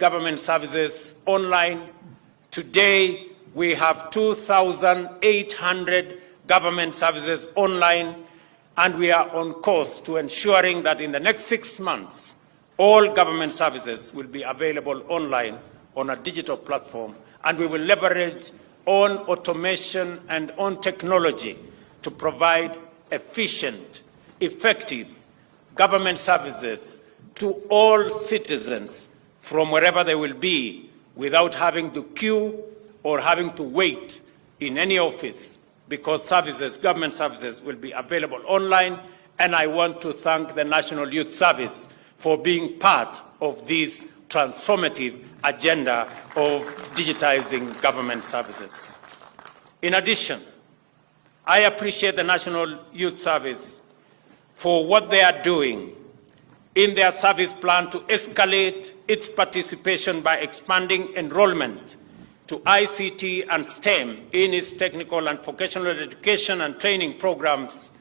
government services online. Today, we have 2,800 government services online, and we are on course to ensuring that in the next 6 months, all government services will be available online on a digital platform, and we will leverage on automation and on technology to provide efficient, effective government services to all citizens from wherever they will be without having to queue or having to wait in any office, because services, government services, will be available online. And I want to thank the National Youth Service for being part of this transformative agenda of digitizing government services. In addition, I appreciate the National Youth Service for what they are doing in their service plan to escalate its participation by expanding enrollment to ICT and STEM in its technical and vocational education and training programs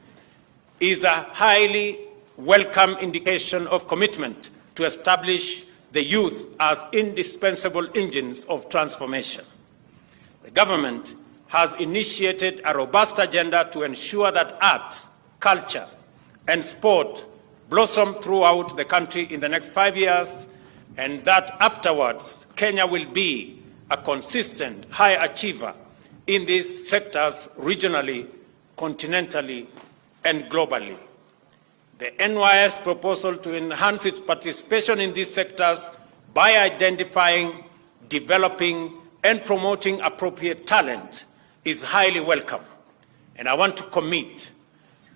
is a highly welcome indication of commitment to establish the youth as indispensable engines of transformation. The government has initiated a robust agenda to ensure that arts, culture, and sport blossom throughout the country in the next 5 years, and that afterwards Kenya will be a consistent high achiever in these sectors regionally, continentally, and globally. The NYS proposal to enhance its participation in these sectors by identifying, developing, and promoting appropriate talent is highly welcome. And I want to commit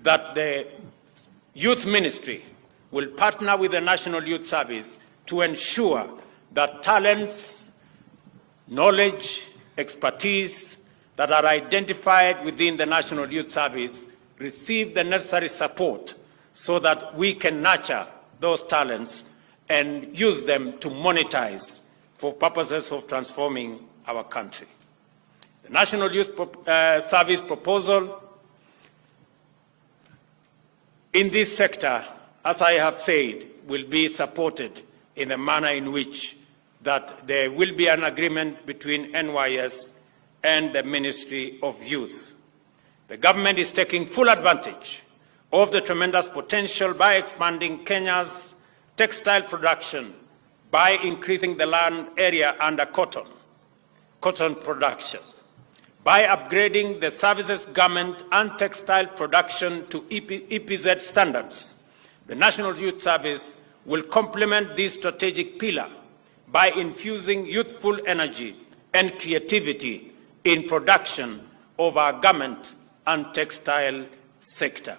that the Youth Ministry will partner with the National Youth Service to ensure that talents, knowledge, expertise that are identified within the National Youth Service receive the necessary support so that we can nurture those talents and use them to monetize for purposes of transforming our country. The National Youth Service proposal in this sector, as I have said, will be supported in the manner in which that there will be an agreement between NYS and the Ministry of Youth. The government is taking full advantage of the tremendous potential by expanding Kenya's textile production by increasing the land area under cotton production, by upgrading the services, garment, and textile production to EPZ standards. The National Youth Service will complement this strategic pillar by infusing youthful energy and creativity in production of our garment and textile sector.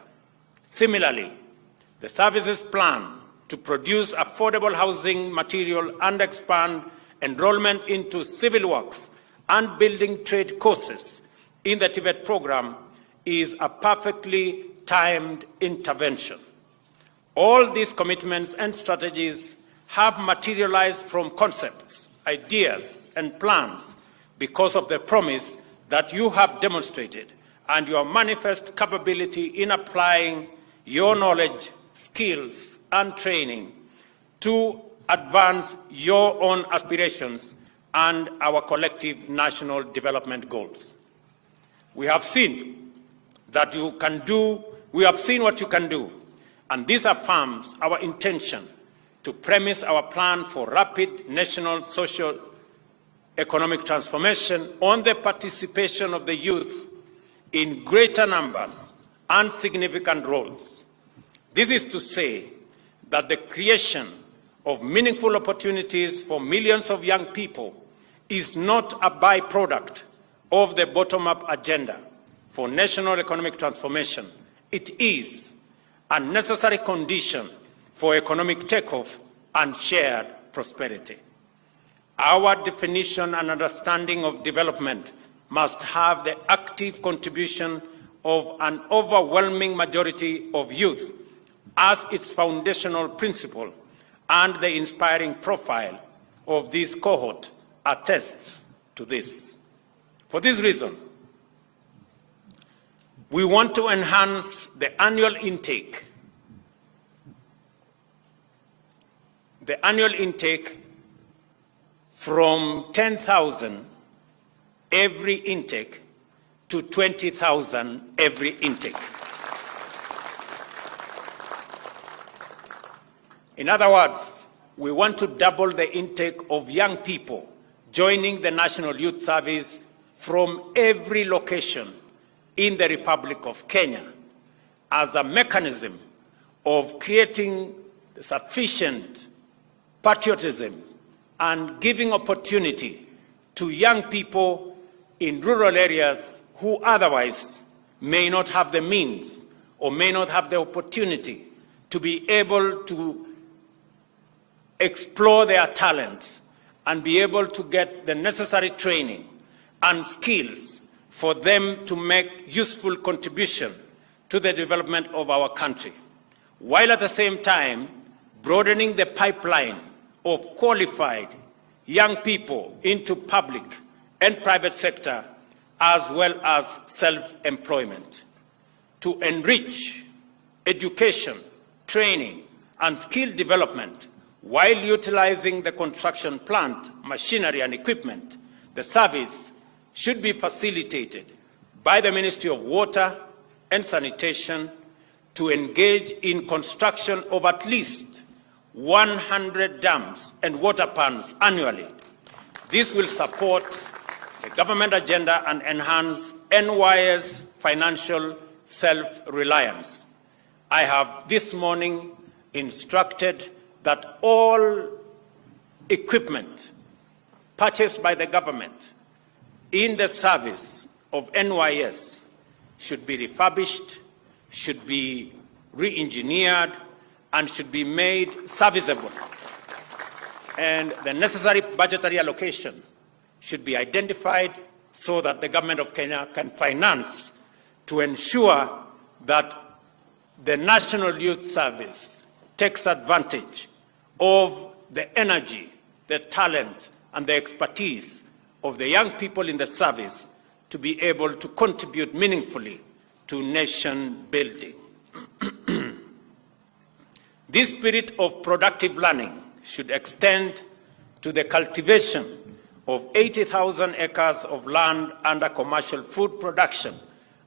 Similarly, the services plan to produce affordable housing material and expand enrollment into civil works and building trade courses in the Tibet program is a perfectly timed intervention. All these commitments and strategies have materialized from concepts, ideas, and plans because of the promise that you have demonstrated and your manifest capability in applying your knowledge, skills, and training to advance your own aspirations and our collective national development goals. We have seen that you can do, we have seen what you can do, and this affirms our intention to premise our plan for rapid national socio-economic transformation on the participation of the youth in greater numbers and significant roles. This is to say that the creation of meaningful opportunities for millions of young people is not a byproduct of the bottom-up agenda for national economic transformation. It is a necessary condition for economic takeoff and shared prosperity. Our definition and understanding of development must have the active contribution of an overwhelming majority of youth as its foundational principle, and the inspiring profile of this cohort attests to this. For this reason, we want to enhance the annual intake. The annual intake from 10,000 every intake to 20,000 every intake. In other words, we want to double the intake of young people joining the National Youth Service from every location in the Republic of Kenya as a mechanism of creating sufficient patriotism and giving opportunity to young people in rural areas who otherwise may not have the means or may not have the opportunity to be able to explore their talent and be able to get the necessary training and skills for them to make useful contribution to the development of our country, while at the same time broadening the pipeline of qualified young people into public and private sector, as well as self-employment, to enrich education, training, and skill development while utilizing the construction plant, machinery, and equipment. The service should be facilitated by the Ministry of Water and Sanitation to engage in construction of at least 100 dams and water pans annually. This will support the government agenda and enhance NY's financial self-reliance. I have this morning instructed that all equipment purchased by the government in the service of NYS should be refurbished, should be re-engineered, and should be made serviceable. And the necessary budgetary allocation should be identified so that the government of Kenya can finance to ensure that the National Youth Service takes advantage of the energy, the talent, and the expertise of the young people in the service to be able to contribute meaningfully to nation building. This spirit of productive learning should extend to the cultivation of 80,000 acres of land under commercial food production.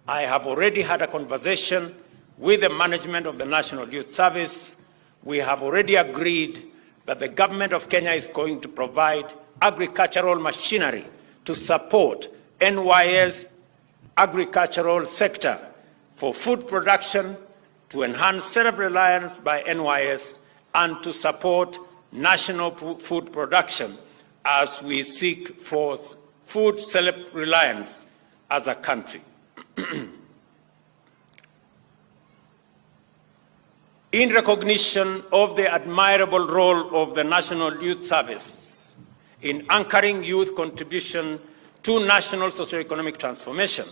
I have already had a conversation with the management of the National Youth Service. We have already agreed that the government of Kenya is going to provide agricultural machinery to support NYS agricultural sector for food production, to enhance self-reliance by NYS, and to support national food production as we seek for food self-reliance as a country. In recognition of the admirable role of the National Youth Service in anchoring youth contribution to national socioeconomic transformation,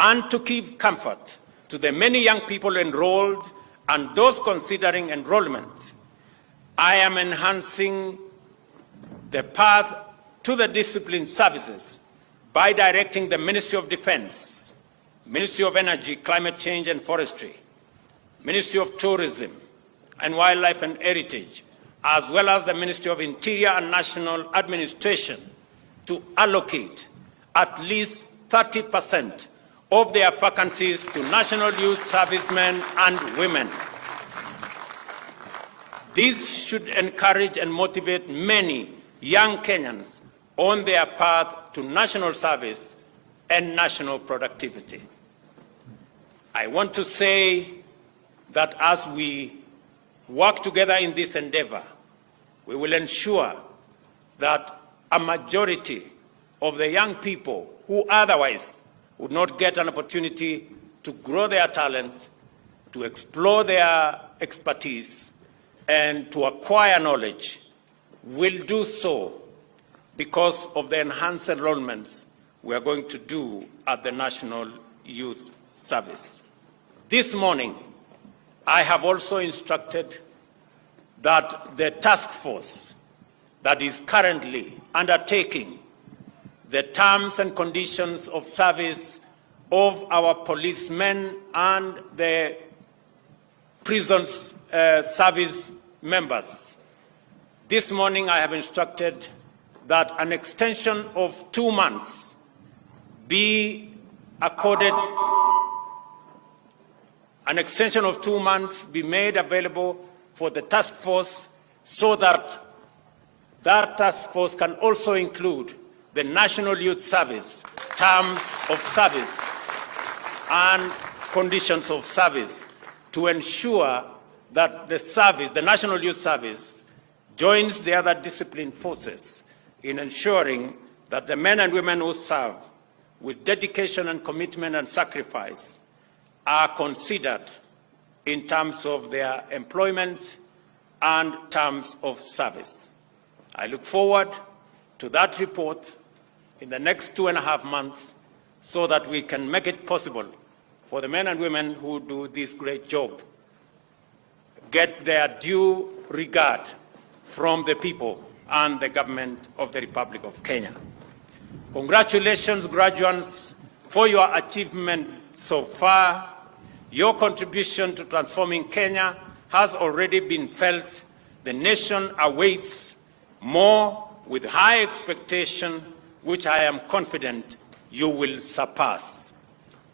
and to give comfort to the many young people enrolled and those considering enrollment, I am enhancing the path to the discipline services by directing the Ministry of Defense, Ministry of Energy, Climate Change and Forestry, Ministry of Tourism and Wildlife and Heritage, as well as the Ministry of Interior and National Administration, to allocate at least 30% of their vacancies to National Youth Servicemen and women. This should encourage and motivate many young Kenyans on their path to national service and national productivity. I want to say that as we work together in this endeavor, we will ensure that a majority of the young people who otherwise would not get an opportunity to grow their talent, to explore their expertise, and to acquire knowledge will do so because of the enhanced enrollments we are going to do at the National Youth Service. This morning, I have also instructed that the task force that is currently undertaking the terms and conditions of service of our policemen and the prisons service members. This morning I have instructed that an extension of 2 months be accorded, an extension of 2 months be made available for the task force, so that that task force can also include the National Youth Service, terms of service and conditions of service, to ensure that the service, the National Youth Service, joins the other disciplined forces in ensuring that the men and women who serve with dedication and commitment and sacrifice are considered in terms of their employment and terms of service. I look forward to that report in the next 2.5 months, so that we can make it possible for the men and women who do this great job get their due regard from the people and the government of the Republic of Kenya. Congratulations, graduates, for your achievement so far. Your contribution to transforming Kenya has already been felt. The nation awaits more with high expectation, which I am confident you will surpass.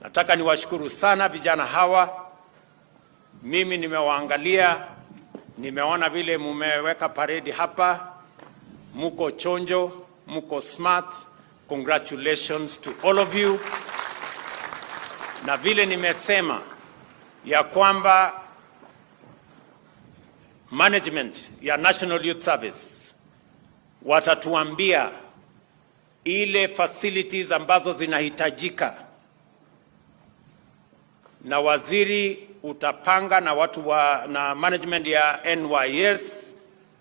Nataka niwashukuru sana vijana hawa. Mimi nimewaangalia, nimeona vile mumeweka paredi hapa, muko chonjo, muko smart. Congratulations to all of you. Na vile nimesema ya kwamba management ya National Youth Service watatuambia ile facilities ambazo zinahitajika, na waziri utapanga na watu na management ya NYS,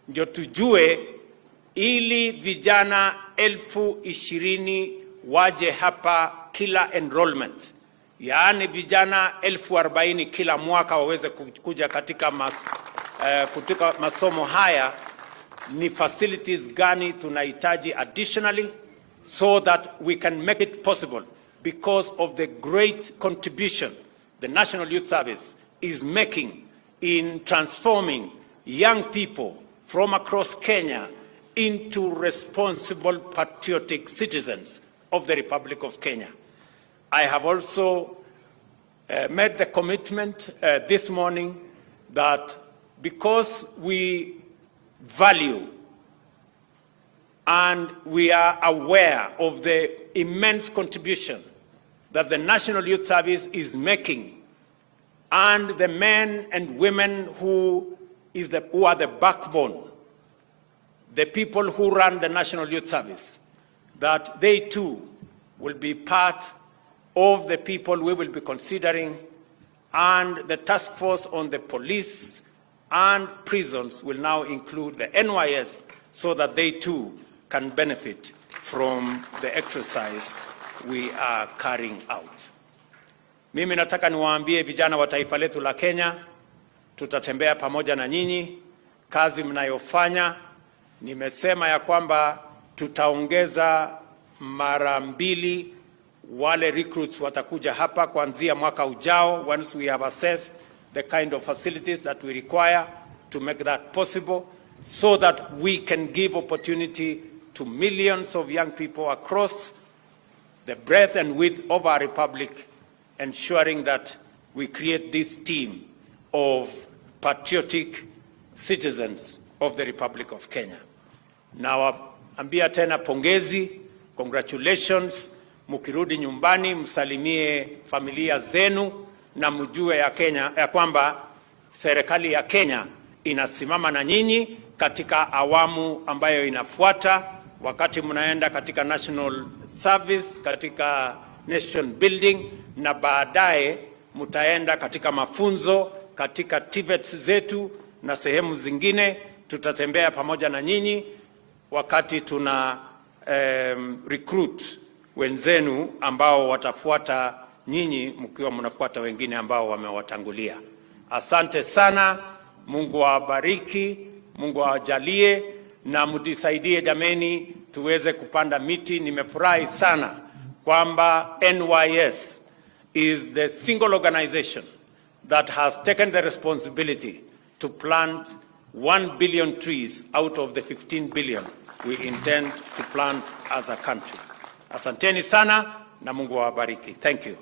ndio tujue ili vijana 20,000 waje hapa kila enrollment, yaani vijana 40,000 kila mwaka waweze kuja katika masomo haya. Ni facilities gani tunahitaji additionally, so that we can make it possible, because of the great contribution the National Youth Service is making in transforming young people from across Kenya into responsible, patriotic citizens of the Republic of Kenya. I have also made the commitment this morning that because we value and we are aware of the immense contribution that the National Youth Service is making, and the men and women who are the backbone, the people who run the National Youth Service, that they too will be part of the people we will be considering, and the task force on the police and prisons will now include the NYS, so that they too can benefit from the exercise we are carrying out. Mimi nataka niwaambie vijana wa taifa letu la Kenya, tutatembea pamoja na nyinyi. Kazi mnayofanya, nimesema ya kwamba tutaongeza mara 2 wale recruits watakuja hapa kuanzia mwaka ujao, once we have assessed the kind of facilities that we require to make that possible, so that we can give opportunity to millions of young people across the breadth and width of our republic, ensuring that we create this team of patriotic citizens of the Republic of Kenya. Now, ambia tena pongezi, congratulations. Mukirudi nyumbani msalimie familia zenu, na mjue ya kwamba serikali ya Kenya inasimama na nyinyi katika awamu ambayo inafuata, wakati mnaenda katika national service, katika nation building, na baadaye mtaenda katika mafunzo katika TVETs zetu na sehemu zingine. Tutatembea pamoja na nyinyi wakati tuna recruit wenzenu ambao watafuata nyinyi, mkiwa mnafuata wengine ambao wamewatangulia. Asante sana. Mungu awabariki, Mungu awajalie, na mdisaidie jameni tuweze kupanda miti. Nimefurahi sana kwamba NYS is the single organization that has taken the responsibility to plant 1 billion trees out of the 15 billion we intend to plant as a country. Asanteni sana na Mungu awabariki. Thank you.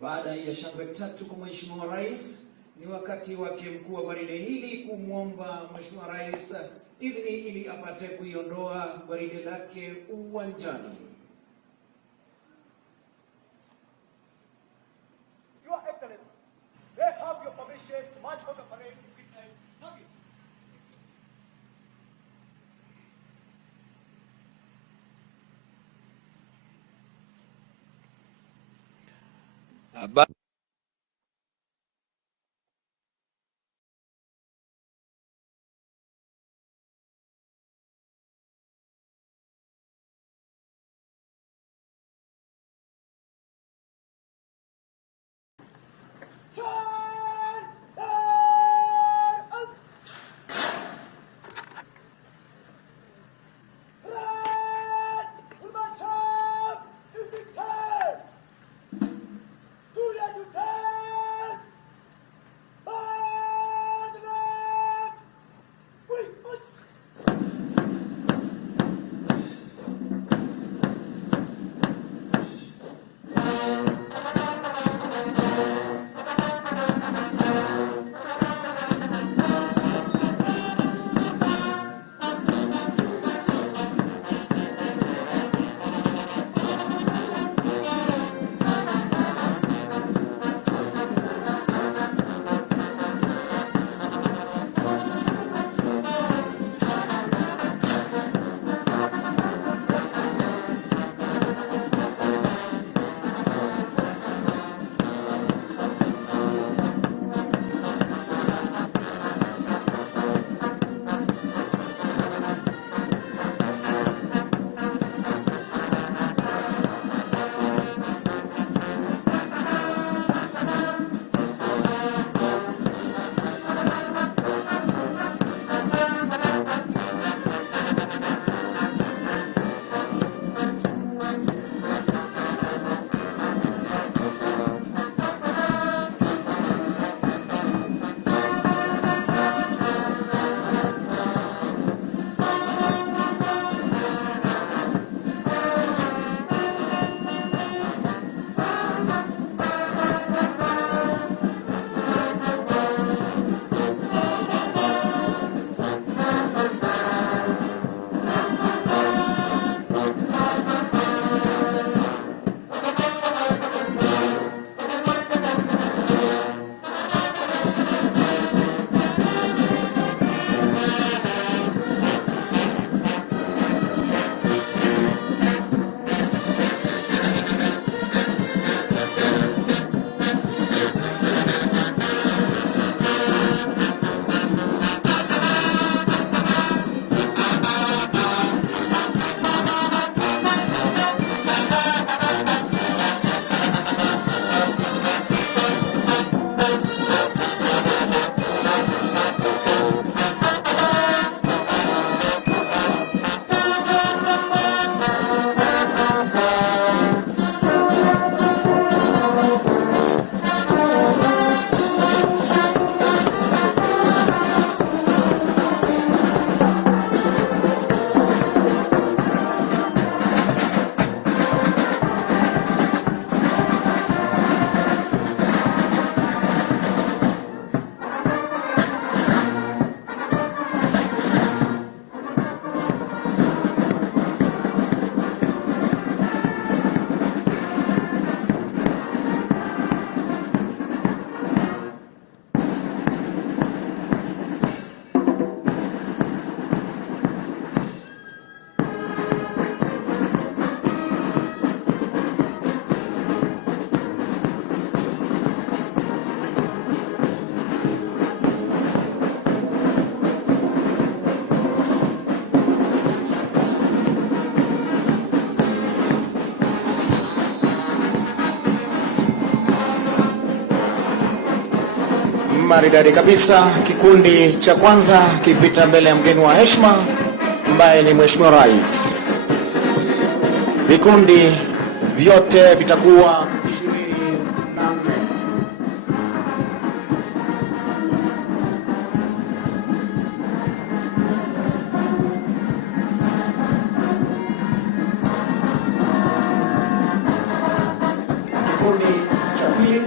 Baada ya shangwe tatu kwa Mheshimiwa Rais, ni wakati wake mkuu wa gwaride hili kumwomba Mheshimiwa Rais idhini ili apate kuiondoa gwaride lake uwanjani. Your Excellency, they have your permission to march on the parade in midnight service. Julia Maridadi kabisa. Kikundi cha kwanza kipita mbele ya mgeni wa heshima ambaye ni Mheshimiwa Rais. Vikundi vyote vitakuwa 24. Kikundi cha pili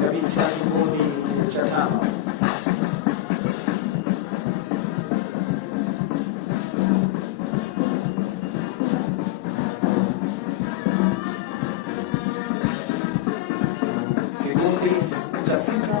kabisa. Kikundi cha tano kikundi cha sita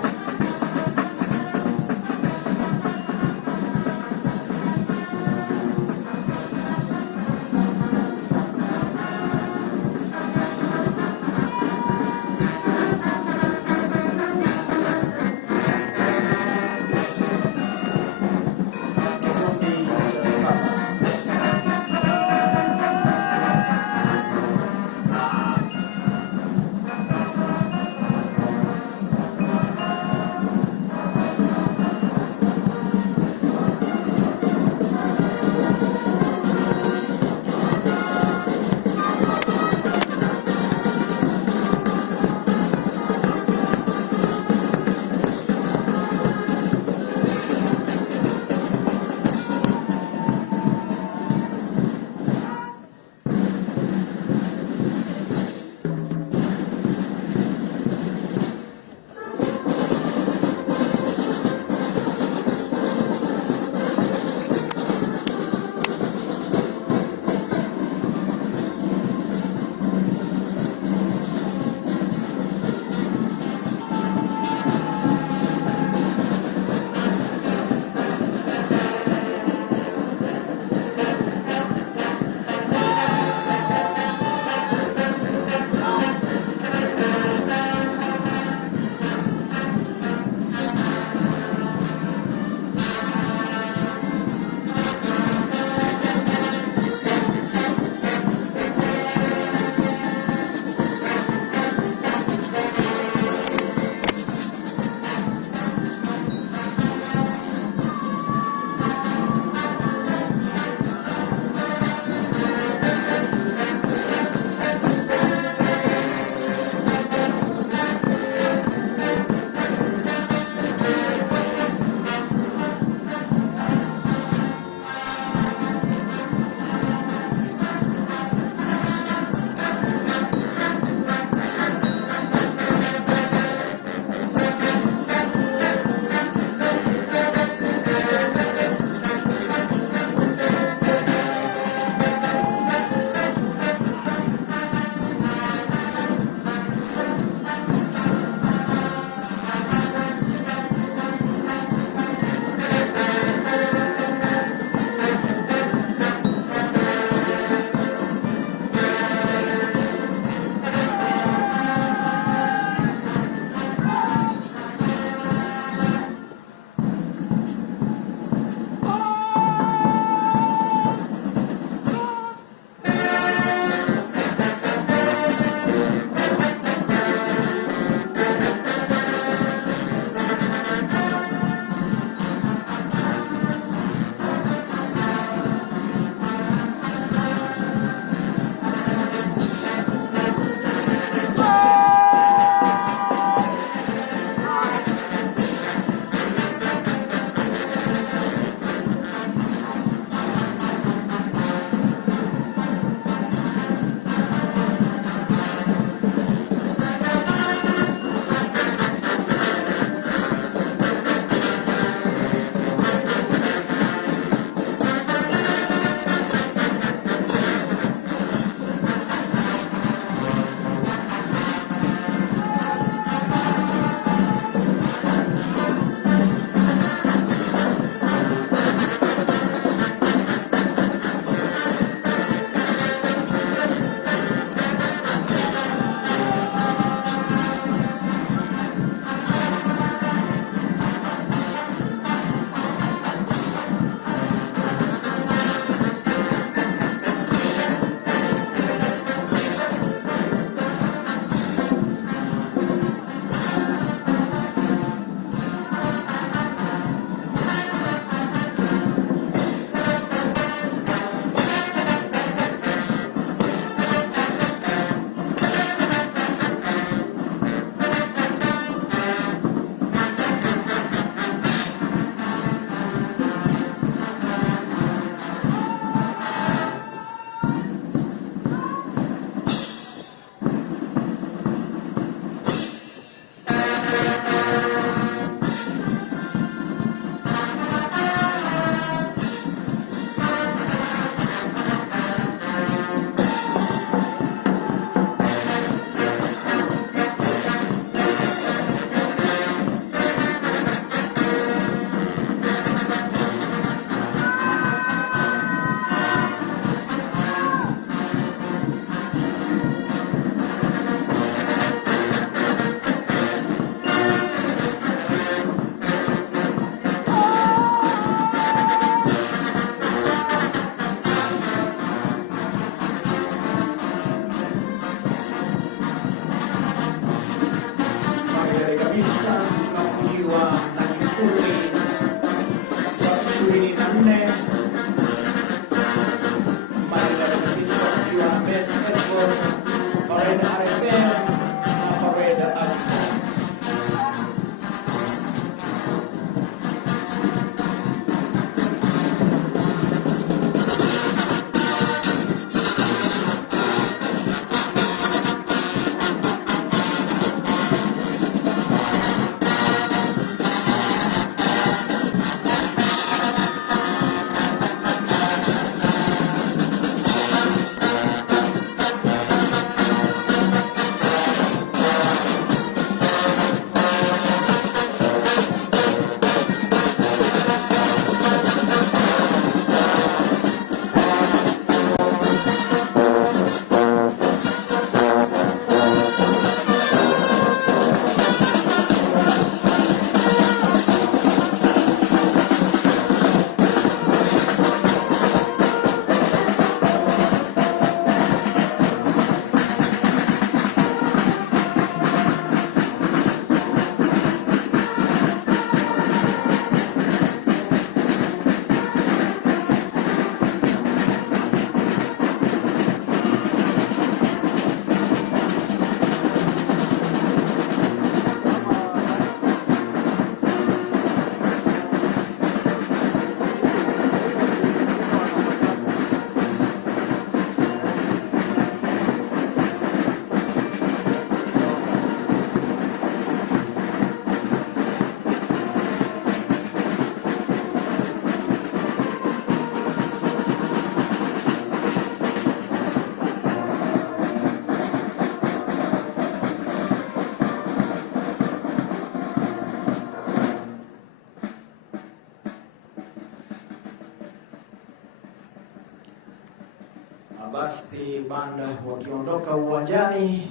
banda wakiondoka uwanjani.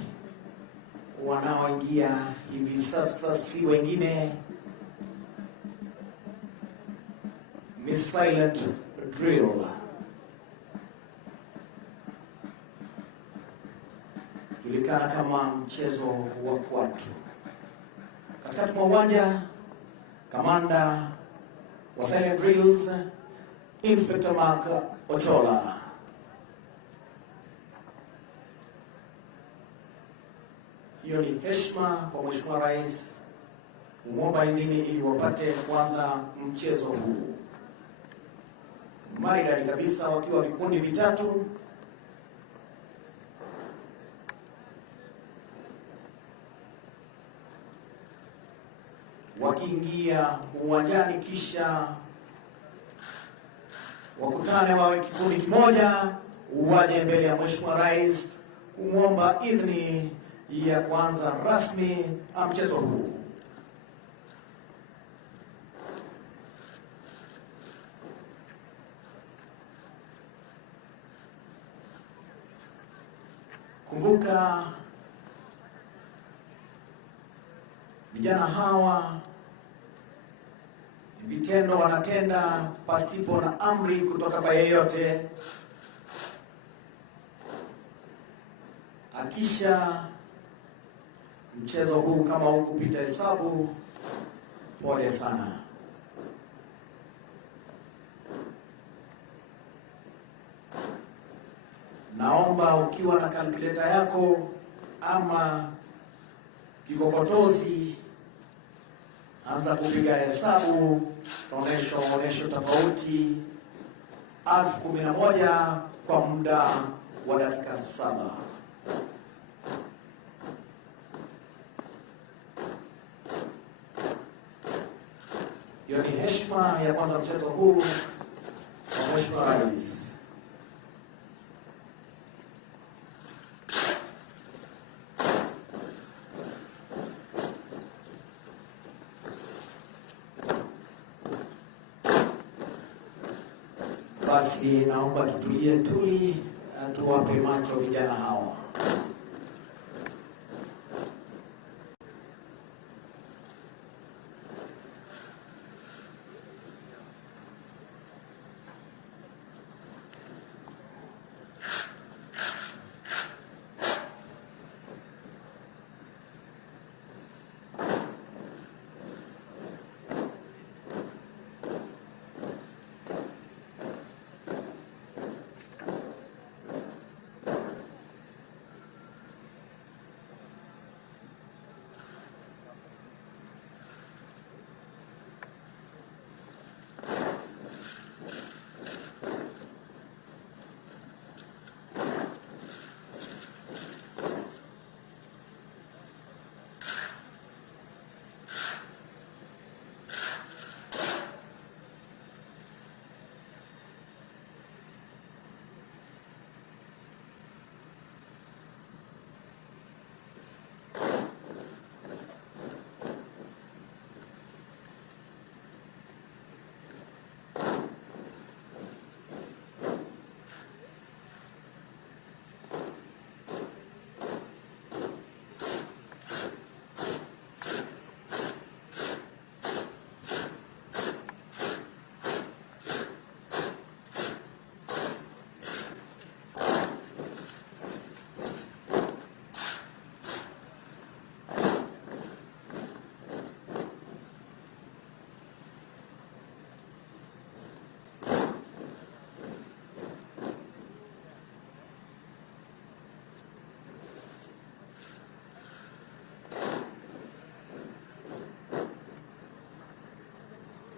Wanaoingia hivi sasa si wengine ni silent drill, julikana kama mchezo wa kwatu. Katikati mwa uwanja, kamanda wa silent drills Inspector Mark Ochola. Hiyo ni heshima kwa Mheshimiwa Rais kumwomba idhini ili wapate kuanza mchezo huu. Maridadi kabisa, wakiwa vikundi vitatu. Wakiingia uwanjani, kisha wakutane wawe kikundi kimoja, uwaje mbele ya Mheshimiwa Rais kumwomba idhini ya kuanza rasmi mchezo huu. Kumbuka, vijana hawa vitendo wanatenda pasipo na amri kutoka kwa yeyote. Akisha mchezo huu kama hukupita hesabu, pole sana. Naomba ukiwa na calculator yako ama kikokotozi, anza kupiga hesabu, onesho tofauti 11,000 kwa muda wa dakika 7. Hiyo ni heshima ya kwanza mchezo huu wa Mheshimiwa Rais. Basi naomba tutulie tuli, tuwape macho vijana hawa.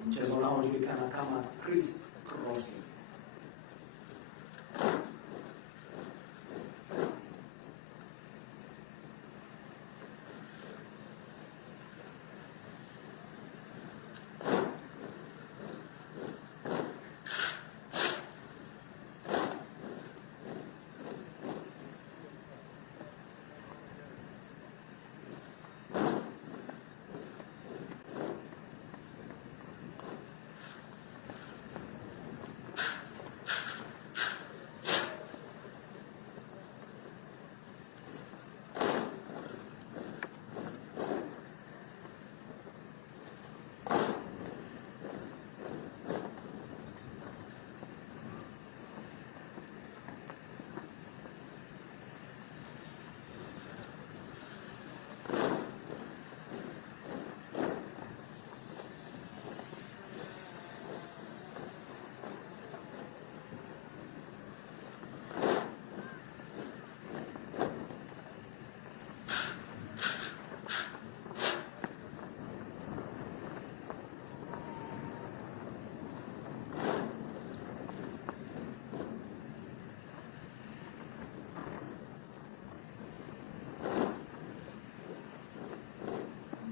Mchezo unaojulikana kama criss crossing.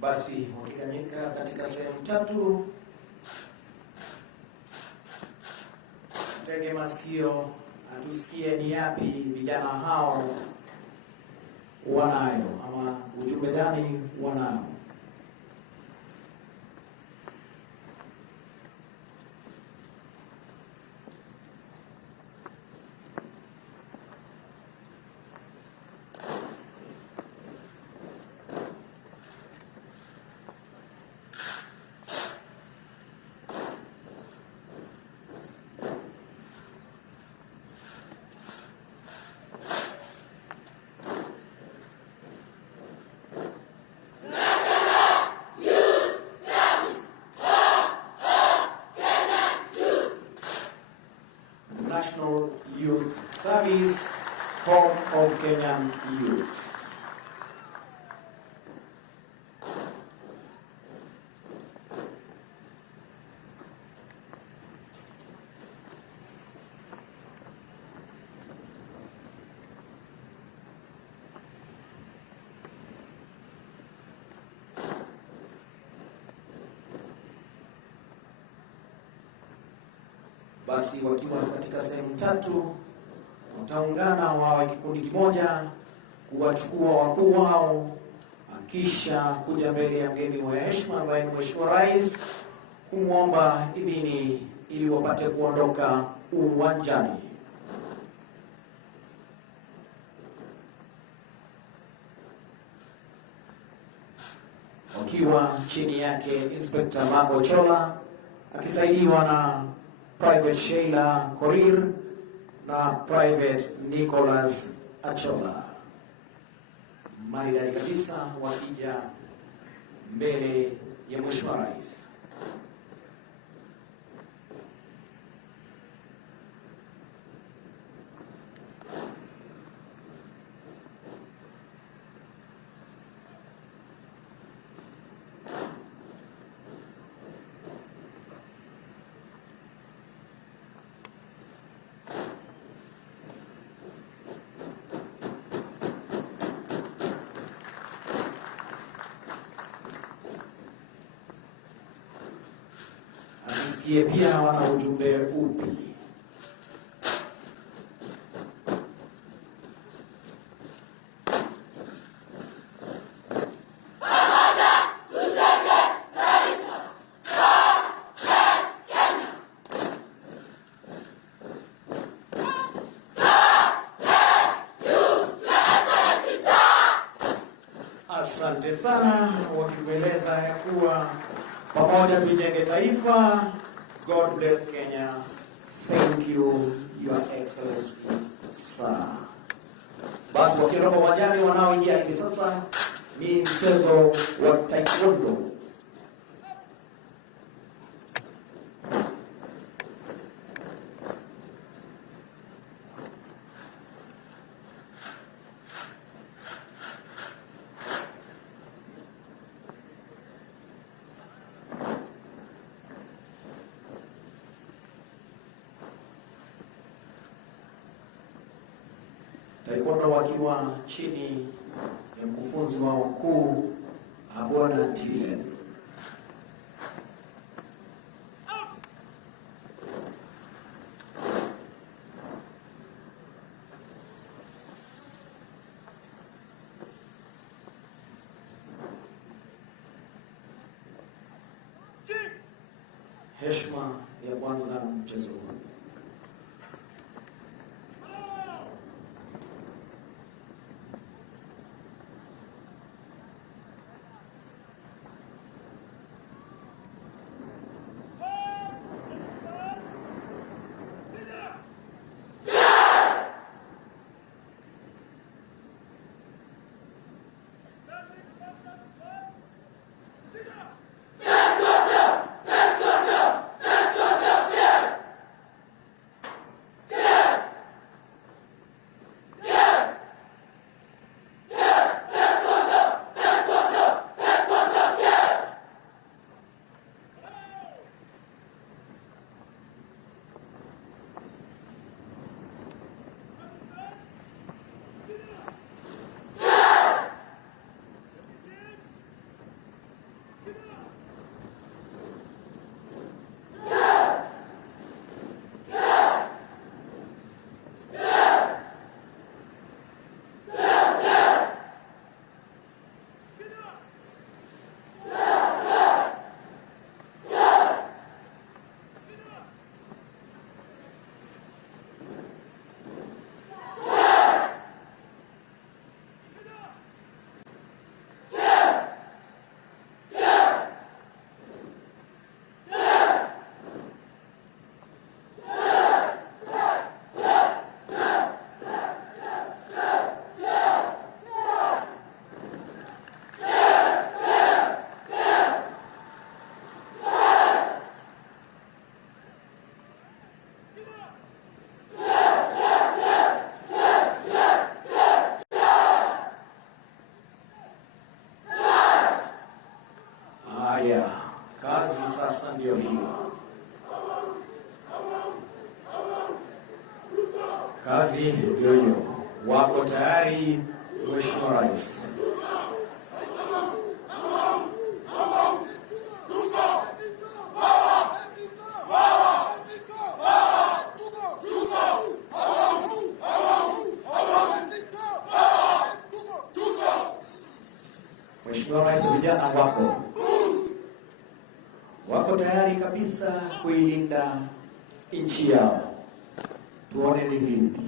Basi wakigawanyika katika sehemu tatu, tege masikio atusikie ni yapi vijana hao wanayo, ama ujumbe gani wanao. National Youth Service, home of Kenyan youths. Basi wakiwa katika sehemu tatu, wataungana wawe kikundi kimoja kuwachukua wakuu wao, kisha kuja mbele ya mgeni wa heshima ambaye ni Mheshimiwa Rais kumwomba idhini ili wapate kuondoka uwanjani. Wakiwa chini yake Inspector Marco Chola akisaidiwa na Private Sheila Korir na Private Nicholas Achola. Maridadi kabisa wakija mbele ya Mheshimiwa Rais. Asikie pia wana ujumbe upi. Asante sana wakitueleza ya kuwa pamoja tujenge taifa. God bless Kenya. Thank you, Your Excellency, sir. Basi wakiondoka uwanjani, wanaoingia hivi sasa ni mchezo wa taekwondo. Taekwondo wakiwa chini ya mkufunzi wa mkuu Bwana Tilen. Heshima ya kwanza mchezo huu. kazi ndio hiyo. Wako tayari, Mheshimiwa Rais? Mheshimiwa Rais, vijana wako tayari kabisa kuilinda nchi yao. Tuone ni vipi.